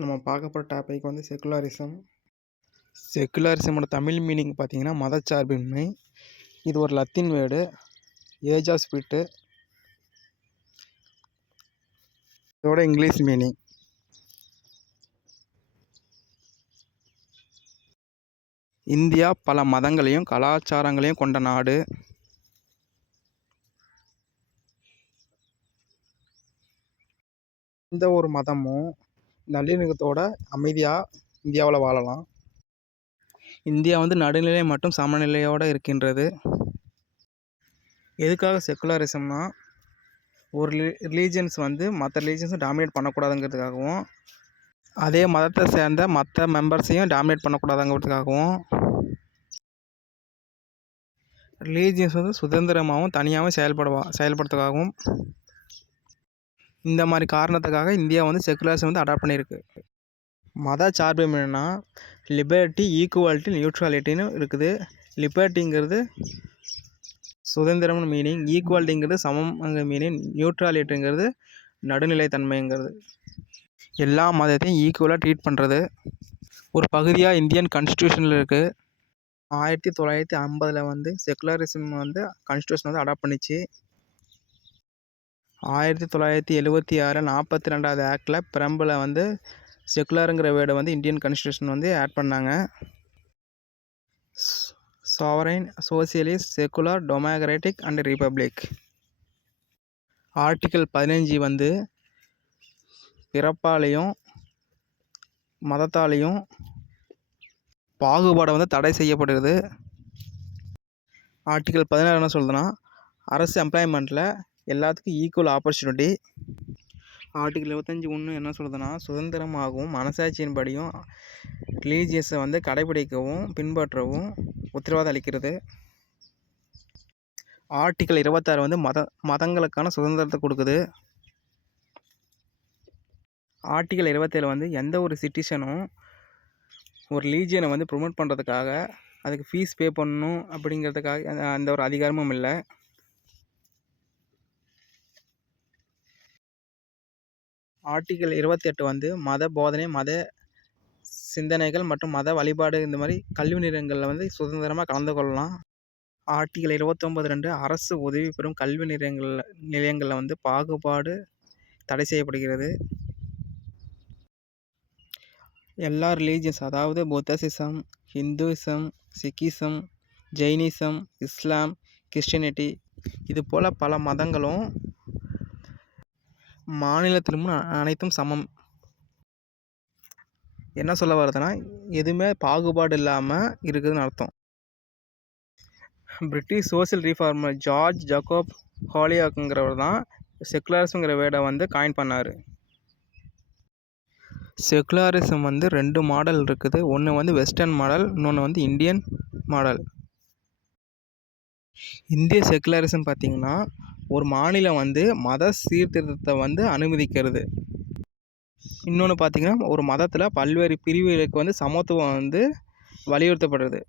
நம்ம பார்க்க போகிற டாபிக் வந்து செக்குலரிசம். செக்குலரிசமோட தமிழ் மீனிங் பார்த்தீங்கன்னா மதச்சார்பின்மை. இது ஒரு Latin word. Age of spirit இதோட இங்கிலீஷ் மீனிங். இந்தியா பல மதங்களையும் கலாச்சாரங்களையும் கொண்ட நாடு. எந்த ஒரு மதமும் நல்லிணக்கத்தோட அமைதியாக இந்தியாவில் வாழலாம். இந்தியா வந்து நடுநிலை மற்றும் சமநிலையோடு இருக்கின்றது. எதுக்காக செக்குலரிசம்னா, ஒரு ரிலீஜியன்ஸ் வந்து மற்ற ரிலீஜியன்ஸை டாமினேட் பண்ணக்கூடாதுங்கிறதுக்காகவும், அதே மதத்தை சேர்ந்த மற்ற மெம்பர்ஸையும் டாமினேட் பண்ணக்கூடாதுங்கிறதுக்காகவும், ரிலீஜியன்ஸ் வந்து சுதந்திரமாகவும் தனியாகவும் செயல்படுறதுக்காகவும், இந்த மாதிரி காரணத்துக்காக இந்தியா வந்து செக்குலரிசம் வந்து அடாப்ட் பண்ணியிருக்கு. மத சார்பின்மைனா லிபர்ட்டி, ஈக்குவாலிட்டி, நியூட்ரலிட்டின்னு இருக்குது. லிபர்ட்டிங்கிறது சுதந்திரம்னு மீனிங், ஈக்குவாலிட்டிங்கிறது சமம்ங்கிற மீனிங், நியூட்ரலிட்டிங்கிறது நடுநிலைத்தன்மைங்கிறது. எல்லா மதத்தையும் ஈக்குவலாக ட்ரீட் பண்ணுறது ஒரு பகுதியாக இந்தியன் கான்ஸ்டியூஷனில் இருக்குது. 1950 வந்து செக்குலரிசம் வந்து கான்ஸ்டியூஷன் வந்து அடாப்ட் பண்ணிச்சு. 1976 42வது ஆக்டில் பிரம்பில் வந்து செக்குலருங்கிற வேர்டை வந்து இந்தியன் கான்ஸ்டியூஷன் வந்து ஆட் பண்ணாங்க. சாவரைன், socialist, secular, democratic and republic. Article 15 வந்து பிறப்பாலையும் மதத்தாலையும் பாகுபாடை வந்து தடை செய்யப்படுகிறது. ஆர்டிக்கிள் 16 என்ன சொல்லுதுன்னா, அரசு எம்ப்ளாய்மெண்ட்டில் எல்லாத்துக்கும் ஈக்குவல் ஆப்பர்ச்சுனிட்டி. ஆர்டிக்கிள் 25(1) என்ன சொல்லுதுன்னா, சுதந்திரமாகவும் மனசாட்சியின்படியும் ரிலீஜியஸை வந்து கடைபிடிக்கவும் பின்பற்றவும் உத்தரவாதம் அளிக்கிறது. ஆர்டிக்கிள் 26 வந்து மதங்களுக்கான சுதந்திரத்தை கொடுக்குது. ஆர்டிக்கிள் 27 வந்து எந்த ஒரு சிட்டிசனும் ஒரு ரிலீஜியனை வந்து ப்ரொமோட் பண்ணுறதுக்காக அதுக்கு ஃபீஸ் பே பண்ணணும் அப்படிங்கிறதுக்காக அந்த ஒரு அதிகாரமும் இல்லை. ஆர்டிக்கிள் 28 வந்து மத போதனை, மத சிந்தனைகள் மற்றும் மத வழிபாடு இந்த மாதிரி கல்வி நிலையங்களில் வந்து சுதந்திரமாக கலந்து கொள்ளலாம். ஆர்டிக்கிள் 29(2) அரசு உதவி பெறும் கல்வி நிலையங்களில் வந்து பாகுபாடு தடை செய்யப்படுகிறது. எல்லா ரிலீஜியன்ஸ், அதாவது புத்திசம், ஹிந்துயிசம், சிக்கிசம், ஜெயினிசம், இஸ்லாம், கிறிஸ்டினிட்டி இது போல் பல மதங்களும் மாநிலத்திலும் அனைத்தும் சமம். என்ன சொல்ல வருதுன்னா, எதுவுமே பாகுபாடு இல்லாமல் இருக்குதுன்னு அர்த்தம். British social reformer George Jacob ஹாலியாக்குங்கிறவர் தான் செக்குலரிசம்ங்கிற வேர்டை வந்து காயின் பண்ணார். செக்குலரிசம் வந்து 2 மாடல் இருக்குது. ஒன்று வந்து வெஸ்டர்ன் மாடல், இன்னொன்று வந்து இந்தியன் மாடல். இந்திய செக்குலரிசம் பார்த்திங்கன்னா, ஒரு மாநிலம் வந்து மத சீர்திருத்தத்தை வந்து அனுமதிக்கிறது. இன்னொன்று பார்த்திங்கன்னா, ஒரு மதத்தில் பல்வேறு பிரிவுகளுக்கு வந்து சமத்துவம் வந்து வலியுறுத்தப்படுறது.